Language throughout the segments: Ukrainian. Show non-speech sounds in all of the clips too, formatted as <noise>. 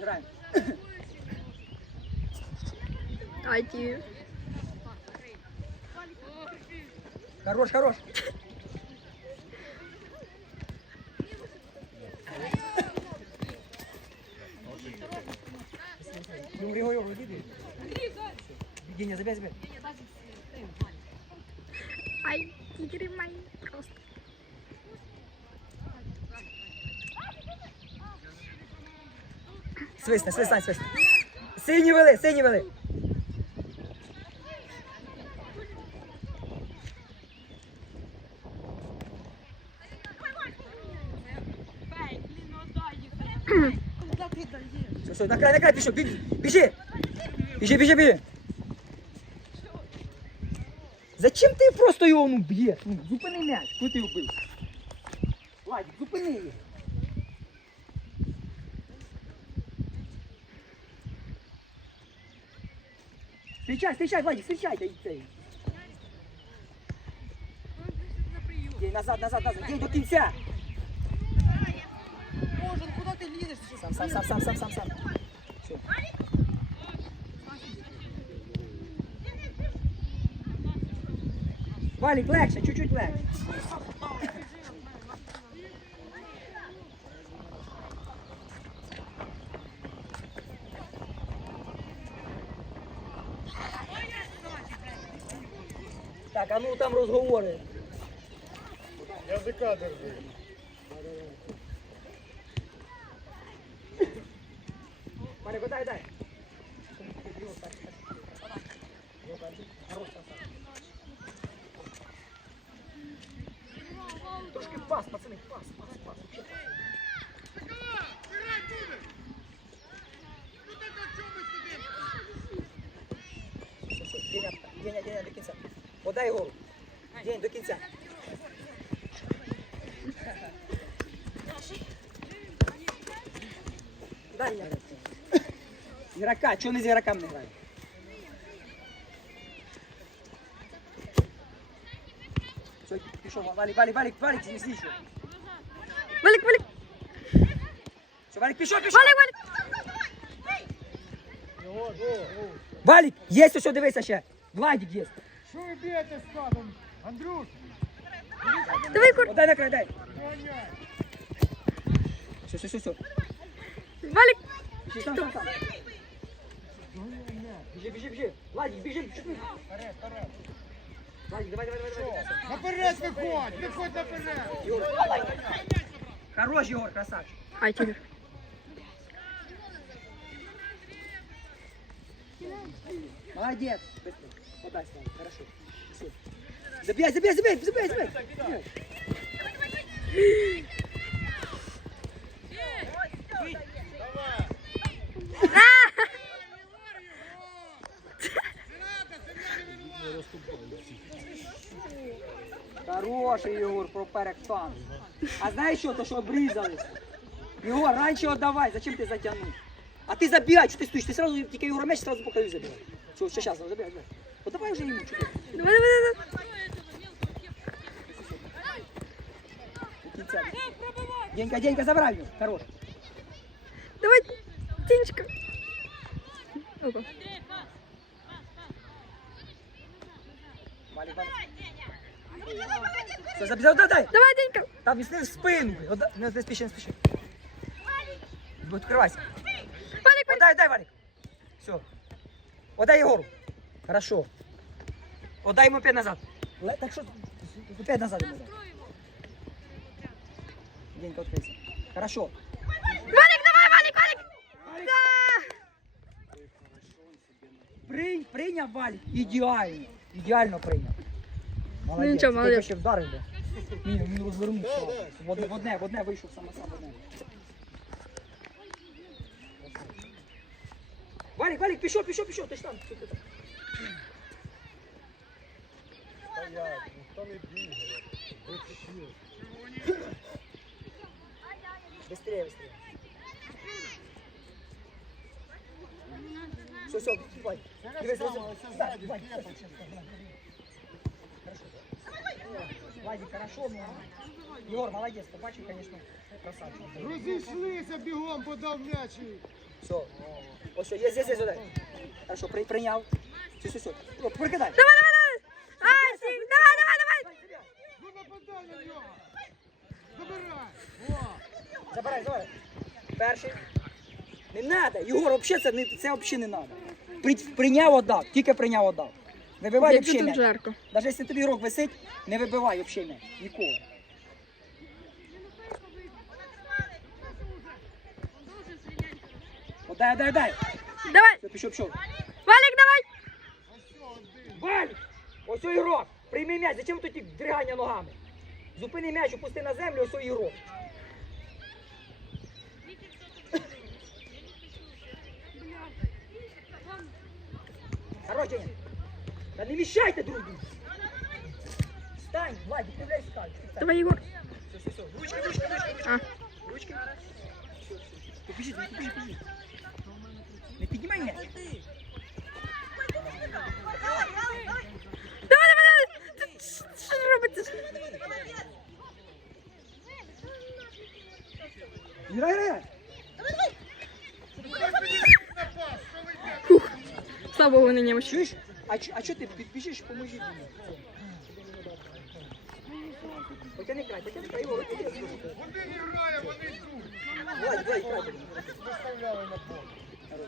Играем. Айті. Хорош, хорош. Юрий, Юрий, иди. Евгения, забей, забей. Ай, тігри май. Свисни, свистай, свисни. Сині вели, сині вели. Все, все, на край, на край, пішов, біжи, біжи. Біжи, біжи, біжи. Зачем ти просто його ну, б'єш? Ну, зупини м'яч, куди ти його бив? Владик, зупини його. Встречай, встречай, Владик, встречай, да и цей. Назад, назад, назад, день до кінця. Боже, ну куди ти лізеш? Сам, сам, сам, сам, сам, сам, сам. Все. Валик, легше, чуть-чуть легше. Так, а ну там розговори. Язика держи. Валик, дай, дай. Трошки пас, пацани, пас, пас, пас. Деня, Деня, до кінця. Подай голову. День, до кінця. Дай я. Ігрока, чого не з ігроками не грає? Все, пішов, Валік, Валік, Валік, Валік, знеси ще. Валік, Валік. Все, Валік, пішов, пішов. Валік, Валік. Його, го, го. Валік, є все, дивися ще. Владик є. Що ви б'єте з кадом? Андрюш, Давай, Кур. Дай на край, дай. гоняй. Все, все, все, все. Валік. Біжи, сам, сам, сам. Біжи, біжи, біжи. Владик, біжи, чуть Вперед, вперед. Владик, давай, давай, давай, давай. Наперед виходь, виходь наперед. Егор. Хорош, Егор, красавчик. Ай, тігр. Молодец. Быстрее. Подай, Слава, хорошо. Всё. Забей, забей, забей, забей, забей. Забей. Хороший Егор, проперек фан. А знаешь что, то что обрезались? Егор, раньше отдавай, зачем ты затянул? А ты забивай, что ты стоишь, ты сразу, тільки Егор мяч, сразу по краю забивай. Все, все, сейчас, забивай, Вот давай уже ему, что ты? Давай, давай, давай. Денька, Денька, його. Хорош. Давай, Тінечка. Опа. Вали, вали. Все, забіжав, дай, дай. Давай, Денька. Там не в спину. От, Не, не спіши, не спіши. Відкривайся. Валік, Валік. Отдай, дай, Валик. Все. Отдай Егору. Хорошо. Отдай ему опять назад. Ле- Так что, опять назад ему дай. Денька, откройся. Хорошо. Валік, давай, Валік, Валік. Да. Прийняв, Валік. Ідеально. Ідеально прийняв. Молодець. нічого, молодець. Тільки ще вдарив би. Ні, він розвернувся. В одне, в одне, в одне вийшов саме сам в одне. Валік, Валік, пішов, пішов, пішов, ти ж там. Що ти там? Стоять, ніхто не бігає. Быстрее, быстрее. Все, все, Вадик, ось Вадик, ззаді, Хорошо. Вадик, хорошо, но... Егор, молодец, побачив, конечно, красавчик. Розійшлися бігом, подав м'яч. і Все. Ось, все, є, є, є, сюди. Хорошо, при, прийняв. Все, все, все. О, Прикидай. Давай, давай, давай. Ай, Сік, давай, давай, давай. Ну нападай на нього. Забирай. О. Забирай, забирай. Перший. Не треба. Єгор, взагалі це, не, це взагалі не треба. При, прийняв, отдав. Тільки прийняв, отдав. Вибивай Як взагалі тут м'яч. жарко. Навіть якщо тобі ігрок висить, не вибивай взагалі м'яч. Ніколи. Отдай, отдай, отдай. Давай. Все, пішов, пішов. Валік, давай. Валь! Ось ігрок! Прийми м'яч, зачем тут дригання ногами? Зупини м'яч, опусти на землю, ось ігрок. Хорош, Деня. Та не мішайте друг другу. Встань, Владик, ти блядь, встань. встань. Давай, Єгор. Все, все, все. Ручки, ручки, ручки. А. Ручки. Все, все. Побіжіть, не побіжіть, побіжіть. Не піднімай м'яч. Давай, давай, давай. Ти Що що робиться? Слава Богу, не немощ. Чуєш? А, чо- а чого ти підпишеш, поможи мені? Потяни край, потяни край, Ігор, потяни край. Один грає, вони йдуть. Владик, Владик, край. Виставляли на поле.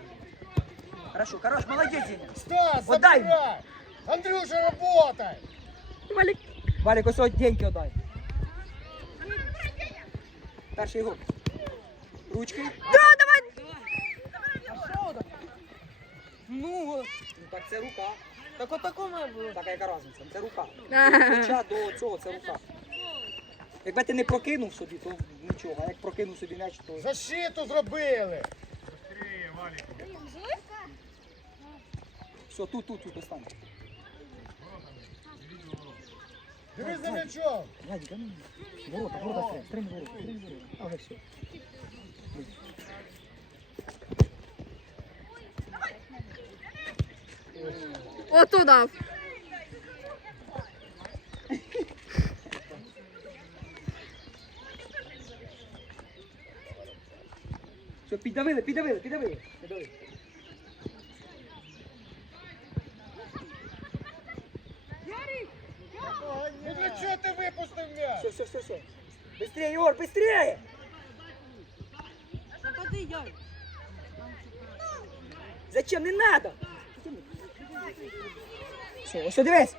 Хорошо, хорош, молодець, Деня. Стас, Отдай. забирай. Андрюша, работай. Валік. Валик, ось от деньги отдай. Перший ігор. Ручки. Да, Ну, ну, так це рука. Так отако має бути. Так, а яка разниця? Це рука. Ага. Хоча до цього це рука. Якби ти не прокинув собі, то нічого. А як прокинув собі м'яч, то. Защиту зробили. Все, тут, тут, тут остань. Дивись за м'ячом. Владик, а ну. Ворота, ворота стрим, стрим ворота, стрим ворота. А, все. Ото дав. Все, піддавили, піддавили, піддавили. піддавили. Ну для чого ти випустив м'яч? Все, все, все, все. Быстрее, Егор, быстрее! Зачем? Не надо! Все, ось сюди дивись!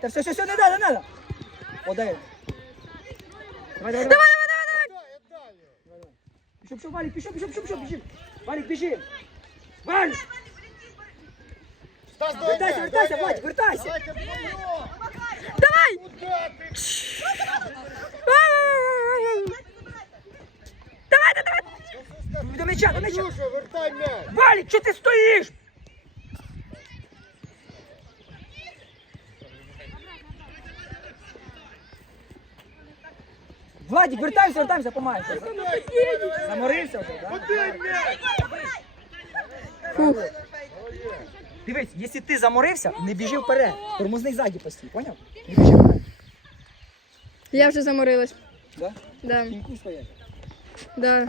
Та все, все, все, не надо, не надо! О, дай. Давай, давай, давай. Отдай, отдай. Пішов, пішов, Валік, пішов, пішов, пішов, пішов, біжим. Валік, біжи. Валік, Стас, вертайся, вертайся, дай вертайся. Давай. Куда? Давай, давай, давай. До м'яча, до м'яча. Валік, що ти стоїш? Владик, вертаємося, вертаємося, помагаємося. Заморився вже, так? Фух. Дивись, якщо ти заморився, не біжи вперед. Тормозний ззаді постій, поняв? Не біжи вперед. Я вже заморилась. Да? Да, Піньку стоять. да.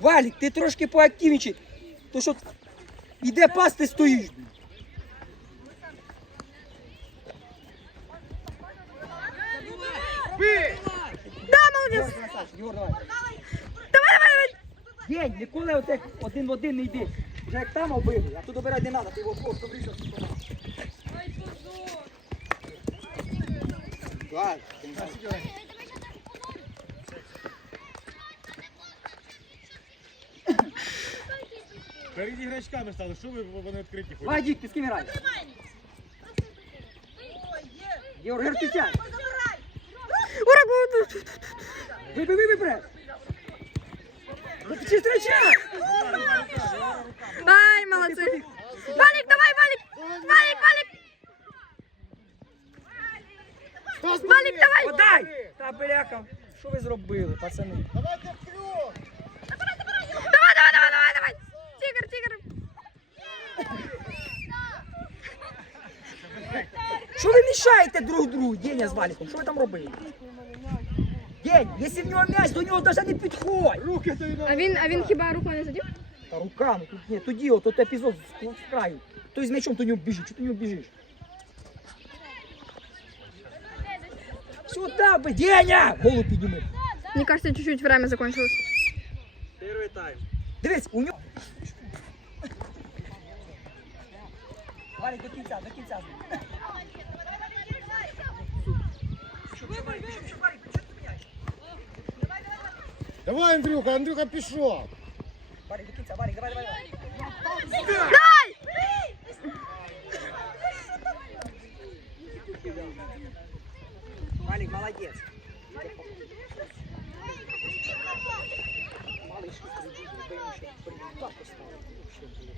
Валік, ти трошки поактивничай. То що іде пас, ти стоїш. Бий. Да, Єгор, давай. Давай, давай, давай. День, ніколи отак один в один не йди. Вже як там обили, а тут добирати не треба, ти його просто вийшов. Давай. Перед іграчками стали, що ви вони відкриті ходять? Вадик, ти з ким граєш? Єгор, Гертюсян. Урок буду. Вибий, вибий, брат. Ну? Ай, молодці. Валік, давай, Валік. Валік, Валік. Стас, Валік, давай. Подай! Та бляха, що ви зробили, пацани? Давайте вперед. Давай, давай, давай, давай, давай. Тигр, тигр. Що ви мішаєте друг другу, Деня з Валіком? Що ви там робили? День! День, якщо в нього м'яч, до нього навіть не підходь. Руки тобі на... А він, а він хіба руку не задів? Та руками, тут ні, тоді от, от епізод з, з краю. Той з м'ячом до нього біжить, чого ти до нього біжиш? Сюда, би, Деня! Голову підніми. Мне кажется, чуть-чуть время закончилось. Первый тайм. Дивись, у нього. Валік, до кінця, до кінця. Що ти, Валік, Давай, Андрюха, Андрюха пішов. Валік, до кінця, Валік, давай, давай. давай. Дай! Валік, молодець. Малий швидко віджив, бо йому ще блін,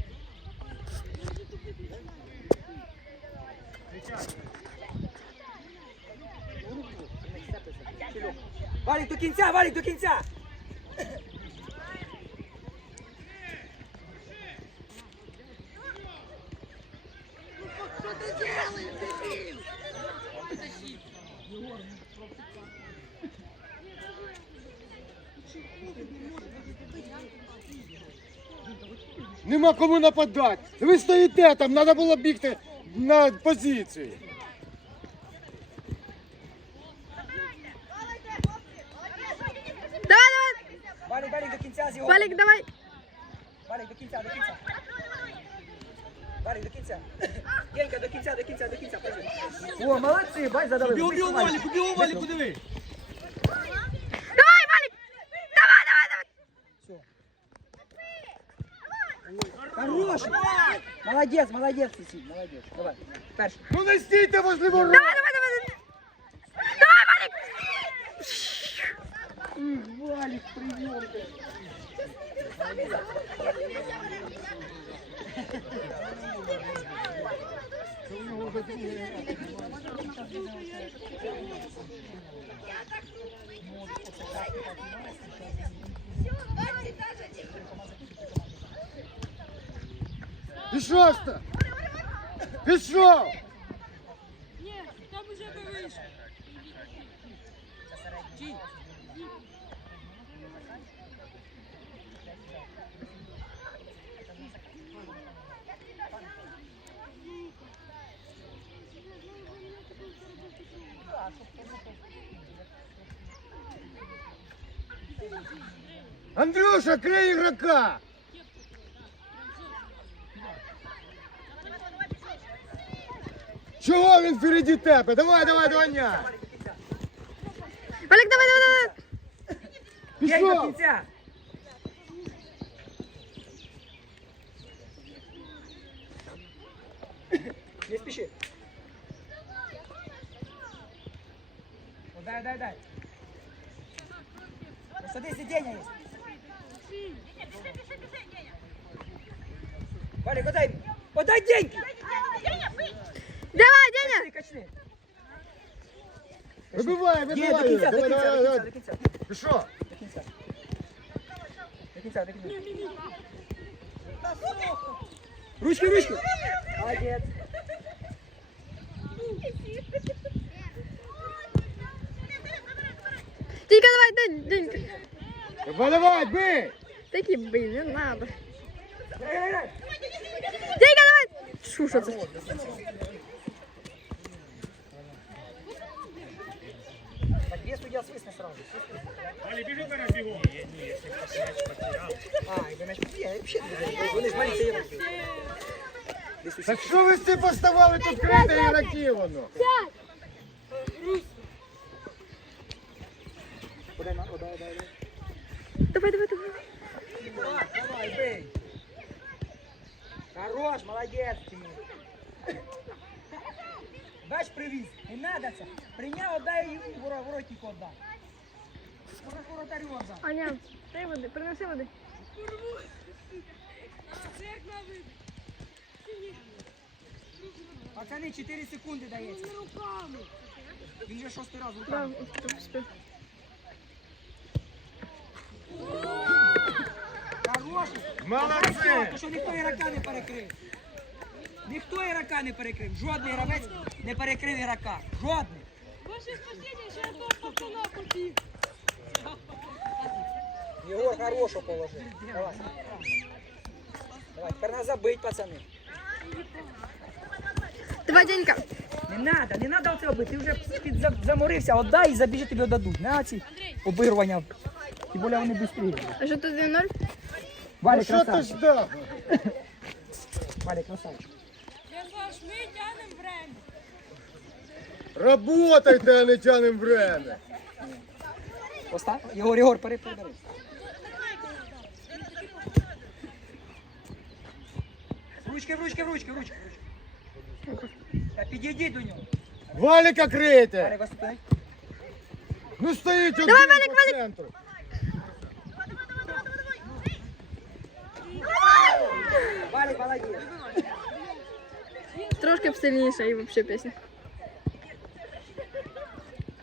Нема кому нападати. Ви стоїте там, треба було бігти на позиції. Валік, Валік, до кінця з його. Валик, давай! Валік, до кінця, до кінця. Валік, до кінця. Генька, до кінця, до кінця, до кінця. пойди. О, молодці, бай, задали. Бігом, бігом, Валік, бігом, Валік, диви. Давай, Валик! Давай, давай, давай! Хорош! Молодець, молодець, Сісі, молодець. Давай, перший. Ну не стійте возле ворот. Давай, давай, давай! Давай, Валик! Валік, прийом. Пішов ста. Пішов. Андрюша, крей игрока! Чого він впереді тебе? Давай, давай, доганяй! Валик, давай, давай, давай! Гень, до Пішов! кінця. Не спіши. О, Дай, дай, дай. Ну, Садись, сидіння є. Валик, подай. Подай деньги. Давай, Деня! Качни, качни. Вибивай, Є, до вибивай! кінця, до Давай, кінця, давай, до давай! кінця, до кінця. Пішов! До кінця. До кінця, до кінця. Ручки, ручки. Молодець. Тільки давай, дай, Денька! Давай, давай, бий! Такі, блин, не надо. Грай, грай, грай. Що це? Так, где судья свистне сразу? Алі, біжи зараз бігом! А, і мяч поб'є, вообще вони ж маленькі є. Так що ви всі поставали тут крити ігроків воно? Подай на, подай, дай, дай. Давай, давай, давай. Давай, бей. Хорош, молодець ти. Бач, привіз. Не надо це. Прийняв, отдай і воро- воротнику отдай. Може, воротарю отдай. Аня, дай води, принеси води. Пацани, 4 секунди дається. Він вже шостий раз Да, руками. ось Молодці! То що ніхто ігрока не перекрив. Ніхто ігрока не перекрив. Жодний гравець не перекрив ігрока. Жодний. Ваше спасіння, що я того пацана хотів. Єгор хорошо положив. Давай. Давай, тепер треба забити, пацани. Давай, Денька. Не надо, не надо оце робити. Ти вже під заморився, отдай і забіжи тобі дадуть. На ці обирування. Тим більше вони швидше. А що тут 2-0? Ну Валік що ти красавчик. ждав? <laughs> Валік красавчик. Работайте, а не тянем время. Постав. Єгор, Єгор, пере- перебери. Ручки, в ручки, в ручки, в ручки. в ручки. Та підійди до нього. Валіка крийте. Валік, вас тут Ну стоїть один Давай, Валік, по центру. Валік, молодець. Трошки б сильніше і взагалі пісня.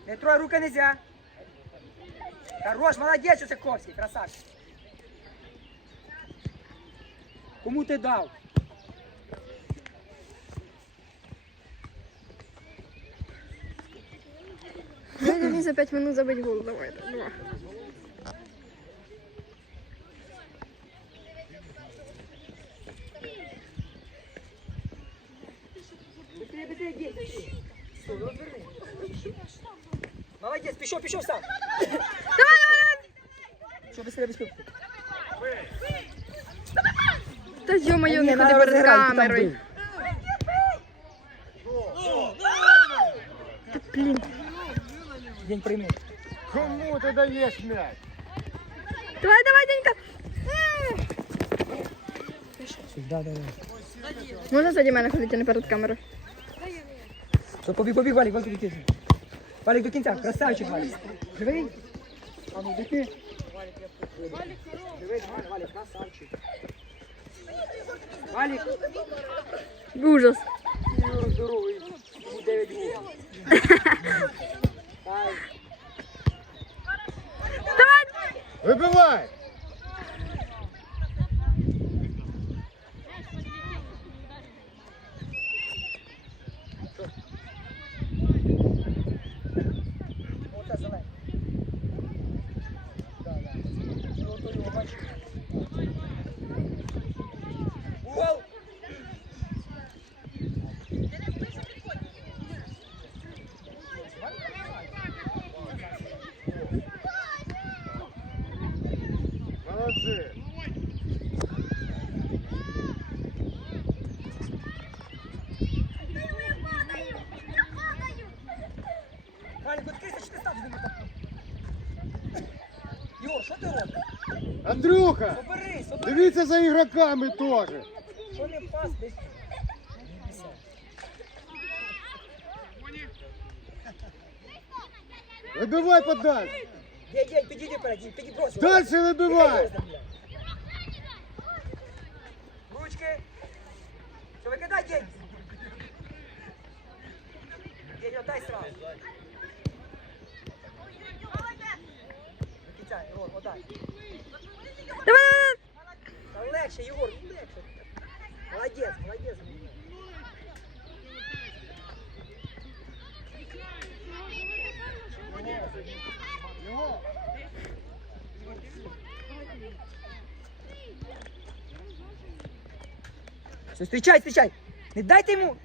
Не трой, руки нельзя. Хорош, молодець, Усаковський, красавчик. Кому ти дав? Не за 5 минут забить гол. Давай, два. пішов, пішов сам. Давай, давай, Що, быстрее, быстрее. давай. Та ё-моё, Ні, не надо ходи перед розіграти, ти там камерою. бий. Та, блін. День прийми. Кому ти даєш м'яч? Давай, давай, Денька. Да, да, да. Можна ззаді мене ходити, а не перед камерою? Що, побіг, побіг, Валік, Валік до кінця. Валік до кінця, красавчик, Валік. Живий? А ну, дити. Живий, нормально, Валік, красавчик. Валік, Ужас. Юра, здоровий. 9 голів. Давай. Вибивай! Оце зелений. Да, да. Золотий його бачиш. Угол! Молодці. Валік, відкрийся, що ти став з ними так? Юр, що ти робиш? Соберись. дивіться за ігроками теж. Що? Вибивай подальше. День, день, підійди перед ним, підійди, Дальше вибивай. Ручки. Все, викидай день. День, отдай сразу. Викидай, отдай. Давай, легше, Егор, легше. Молодець, молодець. Все, встречай, встречай. Не дайте ему.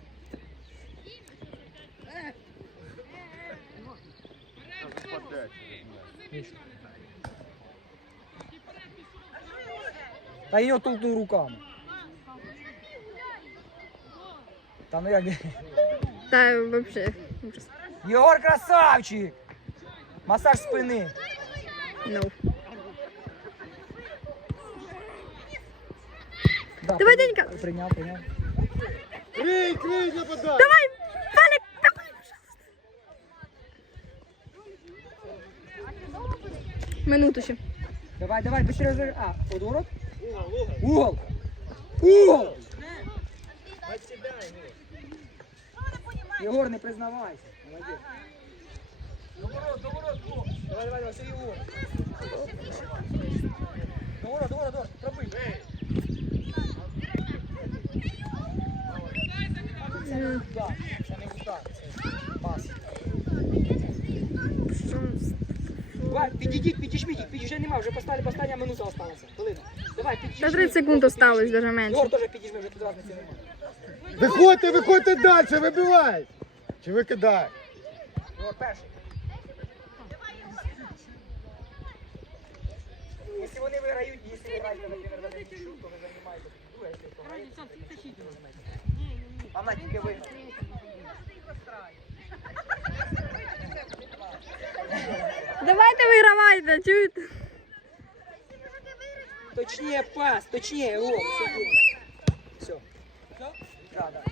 Та його толкнув руками. Та ну як. Та взагалі. Єгор красавчик! Масаж спини. No. Да, Давай, Денька. Прийняв, прийняв. Крий, крий нападай. Давай, Валик, давай, пожалуйста. Минуту ще. Давай, давай, быстрее. А, подворот? Угол. Угол. Егор, не признавайся. Молодец. Доворот, доворот, Вов. Давай, давай, давай, все, Егор. Доворот, доворот, доворот, пробуй. Це не удар, це не удар, це пас. Давай, підійдіть, підійдіть. підіжміть їх, вже нема, вже поставили, остання минута осталася. Хвилина. Давай, підіжміть. Та 30 секунд осталось, даже менше. Ігор теж підіжми, вже тут разниці немає. Виходьте, виходьте далі, вибивай. Чи викидай? Ігор перший. Якщо вони виграють, якщо ви граєте, наприклад, за нічию, то ви займаєте друге, якщо програєте, то ви займаєте. Вона тільки виграє. Давайте вигравайте, чуєте? Точнее пас, точнее, о, все. Все. Да, да.